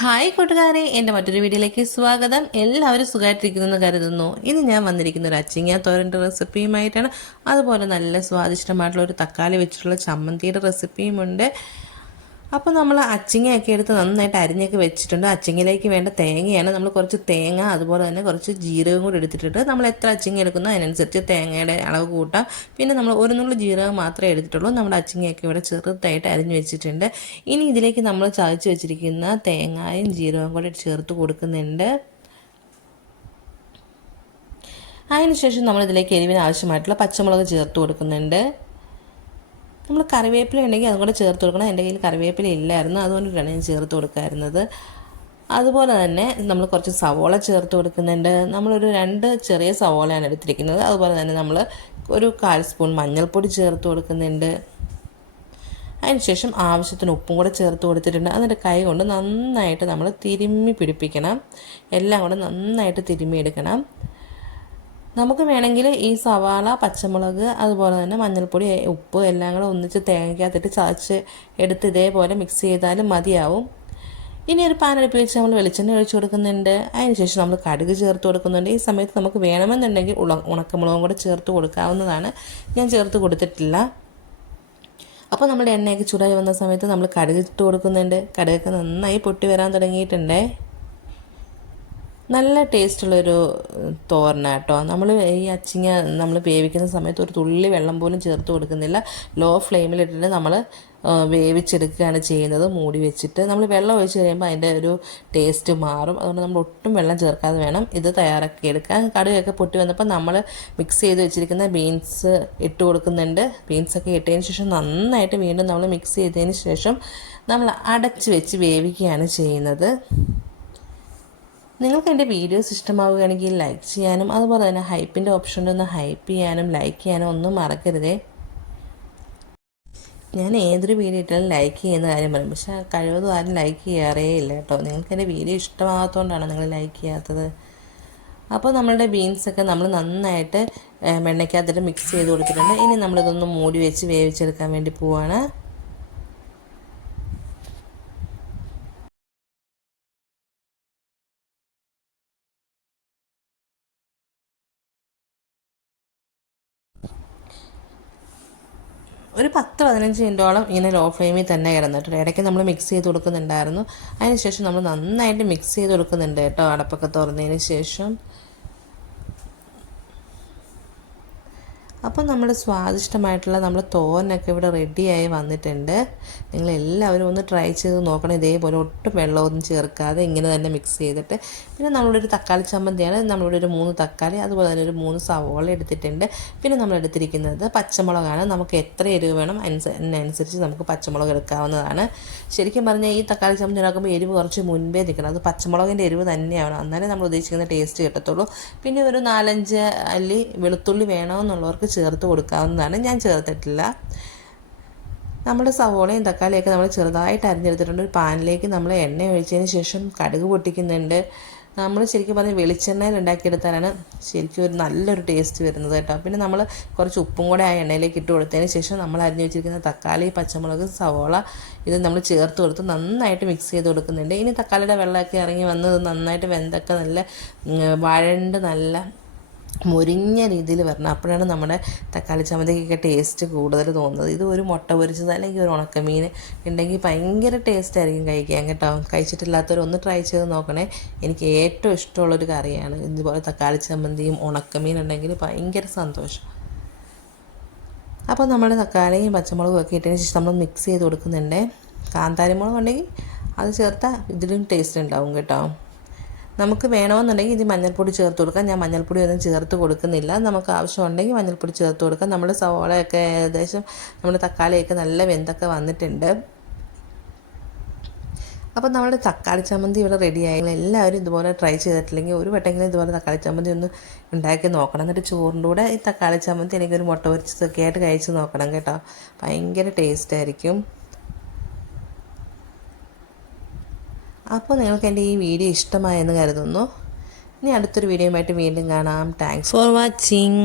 Hi കൂട്ടുകാരെ, എൻ്റെ മറ്റൊരു വീഡിയോയിലേക്ക് സ്വാഗതം. എല്ലാവരും സുഖമായിട്ടിരിക്കുന്നെന്ന് കരുതുന്നു. ഇന്ന് ഞാൻ വന്നിരിക്കുന്ന ഒരു അച്ചിങ്ങ തോരൻ്റെ റെസിപ്പിയുമായിട്ടാണ്. അതുപോലെ നല്ല സ്വാദിഷ്ടമായിട്ടുള്ള ഒരു തക്കാളി വെച്ചിട്ടുള്ള ചമ്മന്തിയുടെ റെസിപ്പിയുമുണ്ട്. അപ്പോൾ നമ്മൾ അച്ചിങ്ങയൊക്കെ എടുത്ത് നന്നായിട്ട് അരിഞ്ഞൊക്കെ വെച്ചിട്ടുണ്ട്. അച്ചിങ്ങയിലേക്ക് വേണ്ട തേങ്ങയാണ്. നമ്മൾ കുറച്ച് തേങ്ങ അതുപോലെ തന്നെ കുറച്ച് ജീരകം കൂടി എടുത്തിട്ടുണ്ട്. നമ്മൾ എത്ര അച്ചിങ്ങ എടുക്കുന്നോ അതിനനുസരിച്ച് തേങ്ങയുടെ അളവ് കൂട്ടാം. പിന്നെ നമ്മൾ ഒരു നുള്ളു ജീരകം മാത്രമേ എടുത്തിട്ടുള്ളൂ. നമ്മുടെ അച്ചിങ്ങയൊക്കെ ഇവിടെ ചെറുതായിട്ട് അരിഞ്ഞ് വെച്ചിട്ടുണ്ട്. ഇനി ഇതിലേക്ക് നമ്മൾ ചതച്ച് വെച്ചിരിക്കുന്ന തേങ്ങയും ജീരകവും കൂടി ചേർത്ത് കൊടുക്കുന്നുണ്ട്. അതിനുശേഷം നമ്മളിതിലേക്ക് എരിവിന് ആവശ്യമായിട്ടുള്ള പച്ചമുളക് ചേർത്ത് കൊടുക്കുന്നുണ്ട്. നമ്മൾ കറിവേപ്പില ഉണ്ടെങ്കിൽ അതും കൂടെ ചേർത്ത് കൊടുക്കണം. എൻ്റെ കയ്യിൽ കറിവേപ്പില ഇല്ലായിരുന്നു, അതുകൊണ്ടിട്ടാണ് ഞാൻ ചേർത്ത് കൊടുക്കാറുള്ളത്. അതുപോലെ തന്നെ നമ്മൾ കുറച്ച് സവോള ചേർത്ത് കൊടുക്കുന്നുണ്ട്. നമ്മളൊരു 2 ചെറിയ സവോളയാണ് എടുത്തിരിക്കുന്നത്. അതുപോലെ തന്നെ നമ്മൾ ഒരു 1/4 സ്പൂൺ മഞ്ഞൾപ്പൊടി ചേർത്ത് കൊടുക്കുന്നുണ്ട്. അതിനുശേഷം ആവശ്യത്തിന് ഉപ്പും കൂടെ ചേർത്ത് കൊടുത്തിട്ടുണ്ട്. എന്നിട്ട് കൈ കൊണ്ട് നന്നായിട്ട് നമ്മൾ തിരുമ്മി പിടിപ്പിക്കണം. എല്ലാം കൂടെ നന്നായിട്ട് തിരുമ്മി എടുക്കണം. നമുക്ക് വേണമെങ്കിൽ ഈ സവാള, പച്ചമുളക്, അതുപോലെ തന്നെ മഞ്ഞൾപ്പൊടി, ഉപ്പ് എല്ലാം കൂടെ ഒന്നിച്ച് തേങ്ങയ്ക്കകത്തിട്ട് ചതച്ച് എടുത്ത് ഇതേപോലെ മിക്സ് ചെയ്താലും മതിയാവും. ഇനി ഒരു പാൻ അടുപ്പിൽ വെച്ച് നമ്മൾ വെളിച്ചെണ്ണ ഒഴിച്ച് കൊടുക്കുന്നുണ്ട്. അതിനുശേഷം നമ്മൾ കടുക് ചേർത്ത് കൊടുക്കുന്നുണ്ട്. ഈ സമയത്ത് നമുക്ക് വേണമെന്നുണ്ടെങ്കിൽ ഉണക്കമുളകും കൂടെ ചേർത്ത് കൊടുക്കാവുന്നതാണ്. ഞാൻ ചേർത്ത് കൊടുത്തിട്ടില്ല. അപ്പോൾ നമ്മുടെ എണ്ണയൊക്കെ ചൂടായി വന്ന സമയത്ത് നമ്മൾ കടുക് ഇട്ട് കൊടുക്കുന്നുണ്ട്. കടുകൊക്കെ നന്നായി പൊട്ടി വരാൻ തുടങ്ങിയിട്ടുണ്ടേ. നല്ല ടേസ്റ്റുള്ളൊരു തോരനാട്ടോ. നമ്മൾ ഈ അച്ചിങ്ങ നമ്മൾ വേവിക്കുന്ന സമയത്ത് ഒരു തുള്ളി വെള്ളം പോലും ചേർത്ത് കൊടുക്കുന്നില്ല. ലോ ഫ്ലെയിമിലിട്ടിട്ട് നമ്മൾ വേവിച്ചെടുക്കുകയാണ് ചെയ്യുന്നത്, മൂടി വെച്ചിട്ട്. നമ്മൾ വെള്ളം ഒഴിച്ച് കഴിയുമ്പോൾ അതിൻ്റെ ഒരു ടേസ്റ്റ് മാറും. അതുകൊണ്ട് നമ്മൾ ഒട്ടും വെള്ളം ചേർക്കാതെ വേണം ഇത് തയ്യാറാക്കി എടുക്കാൻ. കടുകൊക്കെ പൊട്ടി വന്നപ്പോൾ നമ്മൾ മിക്സ് ചെയ്ത് വെച്ചിരിക്കുന്ന ബീൻസ് ഇട്ട് കൊടുക്കുന്നുണ്ട്. ബീൻസൊക്കെ ഇട്ടതിന് ശേഷം നന്നായിട്ട് വീണ്ടും നമ്മൾ മിക്സ് ചെയ്തതിന് ശേഷം നമ്മൾ അടച്ച് വെച്ച് വേവിക്കുകയാണ് ചെയ്യുന്നത്. നിങ്ങൾക്ക് എൻ്റെ വീഡിയോസ് ഇഷ്ടമാവുകയാണെങ്കിൽ ലൈക്ക് ചെയ്യാനും അതുപോലെ തന്നെ ഹൈപ്പിൻ്റെ ഓപ്ഷനിൽ ഒന്ന് ഹൈപ്പ് ചെയ്യാനും ലൈക്ക് ചെയ്യാനും ഒന്നും മറക്കരുതേ. ഞാൻ ഏതൊരു വീഡിയോ ഇട്ടാലും ലൈക്ക് ചെയ്യുന്ന കാര്യം പറയും, പക്ഷേ കഴിവതും ആരും ലൈക്ക് ചെയ്യാറേ ഇല്ല കേട്ടോ. നിങ്ങൾക്ക് എൻ്റെ വീഡിയോ ഇഷ്ടമാകാത്തതുകൊണ്ടാണ് നിങ്ങൾ ലൈക്ക് ചെയ്യാത്തത്. അപ്പോൾ നമ്മളുടെ ബീൻസൊക്കെ നമ്മൾ നന്നായിട്ട് എണ്ണയ്ക്കകത്തിട്ട് മിക്സ് ചെയ്ത് കൊടുത്തിട്ടുണ്ട്. ഇനി നമ്മളിതൊന്ന് മൂടി വെച്ച് വേവിച്ചെടുക്കാൻ വേണ്ടി പോവാണ്. ഒരു 10-15 മിനിറ്റോളം ഇങ്ങനെ ലോ ഫ്ലെയിമിൽ തന്നെ കിടന്നിട്ടുണ്ട്. ഇടയ്ക്ക് നമ്മൾ മിക്സ് ചെയ്ത് കൊടുക്കുന്നുണ്ടായിരുന്നു. അതിനുശേഷം നമ്മൾ നന്നായിട്ട് മിക്സ് ചെയ്ത് കൊടുക്കുന്നുണ്ട് കേട്ടോ, അടപ്പൊക്കെ തുറന്നതിന് ശേഷം. അപ്പോൾ നമ്മുടെ സ്വാദിഷ്ടമായിട്ടുള്ള നമ്മുടെ തോരനൊക്കെ ഇവിടെ റെഡിയായി വന്നിട്ടുണ്ട്. നിങ്ങളെല്ലാവരും ഒന്ന് ട്രൈ ചെയ്ത് നോക്കണം. ഇതേപോലെ ഒട്ടും വെള്ളമൊന്നും ചേർക്കാതെ ഇങ്ങനെ തന്നെ മിക്സ് ചെയ്തിട്ട്. പിന്നെ നമ്മളൊരു തക്കാളി ചമ്മന്തിയാണ്. നമ്മളിവിടെ ഒരു 3 തക്കാളി അതുപോലെ തന്നെ ഒരു 3 സവോള എടുത്തിട്ടുണ്ട്. പിന്നെ നമ്മൾ എടുത്തിരിക്കുന്നത് പച്ചമുളകാണ്. നമുക്ക് എത്ര എരിവ് വേണം അതിനനുസരിച്ച് നമുക്ക് പച്ചമുളക് എടുക്കാവുന്നതാണ്. ശരിക്കും പറഞ്ഞാൽ ഈ തക്കാളി ചമ്മന്തി ഉണ്ടാക്കുമ്പോൾ എരിവ് കുറച്ച് മുൻപേ നിൽക്കണം. അത് പച്ചമുളകിൻ്റെ എരിവ് തന്നെയാണ്, എന്നാലേ നമ്മൾ ഉദ്ദേശിക്കുന്ന ടേസ്റ്റ് കിട്ടത്തുള്ളൂ. പിന്നെ ഒരു 4-5 അല്ലി വെളുത്തുള്ളി വേണമെന്നുള്ളവർക്ക് ചേർത്ത് കൊടുക്കാവുന്നതാണ്. ഞാൻ ചേർത്തിട്ടില്ല. നമ്മുടെ സവോളയും തക്കാളിയൊക്കെ നമ്മൾ ചെറുതായിട്ട് അരിഞ്ഞെടുത്തിട്ടുണ്ട്. ഒരു പാനിലേക്ക് നമ്മൾ എണ്ണ ഒഴിച്ചതിന് ശേഷം കടുക് പൊട്ടിക്കുന്നുണ്ട്. നമ്മൾ ശരിക്കും പറഞ്ഞാൽ വെളിച്ചെണ്ണയിൽ ഉണ്ടാക്കിയെടുത്താലാണ് ശരിക്കും ഒരു നല്ലൊരു ടേസ്റ്റ് വരുന്നത് കേട്ടോ. പിന്നെ നമ്മൾ കുറച്ച് ഉപ്പും കൂടെ ആ എണ്ണയിലേക്ക് ഇട്ട് കൊടുത്തതിന് ശേഷം നമ്മൾ അരിഞ്ഞ് വെച്ചിരിക്കുന്ന തക്കാളി, പച്ചമുളക്, സവോള ഇത് നമ്മൾ ചേർത്ത് കൊടുത്ത് നന്നായിട്ട് മിക്സ് ചെയ്ത് കൊടുക്കുന്നുണ്ട്. ഇനി തക്കാളിയുടെ വെള്ളമൊക്കെ ഇറങ്ങി വന്ന് നന്നായിട്ട് വെന്തൊക്കെ നല്ല വഴണ്ട് നല്ല മുരിഞ്ഞ രീതിയിൽ വരണം. അപ്പോഴാണ് നമ്മുടെ തക്കാളി ചമ്മന്തിക്കൊക്കെ ടേസ്റ്റ് കൂടുതൽ തോന്നുന്നത്. ഇത് ഒരു മുട്ട പൊരിച്ചത് അല്ലെങ്കിൽ ഒരു ഉണക്കമീൻ ഉണ്ടെങ്കിൽ ഭയങ്കര ടേസ്റ്റ് ആയിരിക്കും കഴിക്കാൻ കേട്ടോ. കഴിച്ചിട്ടില്ലാത്തവരൊന്ന് ട്രൈ ചെയ്ത് നോക്കണേ. എനിക്ക് ഏറ്റവും ഇഷ്ടമുള്ളൊരു കറിയാണ് ഇതുപോലെ തക്കാളി ചമ്മന്തിയും ഉണക്കമീൻ ഉണ്ടെങ്കിൽ ഭയങ്കര സന്തോഷം. അപ്പോൾ നമ്മൾ തക്കാളിയും പച്ചമുളകും ഒക്കെ ഇട്ടതിന് ശേഷം നമ്മൾ മിക്സ് ചെയ്ത് കൊടുക്കുന്നുണ്ട്. കാന്താരി മുളക് ഉണ്ടെങ്കിൽ അത് ചേർത്താൽ ഇതിലും ടേസ്റ്റ് ഉണ്ടാവും കേട്ടോ. നമുക്ക് വേണമെന്നുണ്ടെങ്കിൽ ഇത് മഞ്ഞൾപ്പൊടി ചേർത്ത് കൊടുക്കാം. ഞാൻ മഞ്ഞൾപ്പൊടി ഒന്നും ചേർത്ത് കൊടുക്കുന്നില്ല. നമുക്ക് ആവശ്യമുണ്ടെങ്കിൽ മഞ്ഞൾപ്പൊടി ചേർത്ത് കൊടുക്കാം. നമ്മൾ സവോളയൊക്കെ ഏകദേശം നമ്മുടെ തക്കാളിയൊക്കെ നല്ല വെന്തൊക്കെ വന്നിട്ടുണ്ട്. അപ്പോൾ നമ്മുടെ തക്കാളി ചമ്മന്തി ഇവിടെ റെഡിയായി. എല്ലാവരും ഇതുപോലെ ട്രൈ ചെയ്തിട്ടില്ലെങ്കിൽ ഒരു വട്ടെങ്കിലും ഇതുപോലെ തക്കാളി ചമ്മന്തി ഒന്ന് ഉണ്ടാക്കി നോക്കണം. എന്നിട്ട് ചോറിൻ്റെ കൂടെ ഈ തക്കാളി ചമ്മന്തി എനിക്കൊരു മുട്ട പൊരിച്ചതൊക്കെ ആയിട്ട് കഴിച്ച് നോക്കണം കേട്ടോ. ഭയങ്കര ടേസ്റ്റ് ആയിരിക്കും. അപ്പോൾ നിങ്ങൾക്ക് എൻ്റെ ഈ വീഡിയോ ഇഷ്ടമായെന്ന് കരുതുന്നു. ഇനി അടുത്തൊരു വീഡിയോയുമായിട്ട് വീണ്ടും കാണാം. Thanks for watching.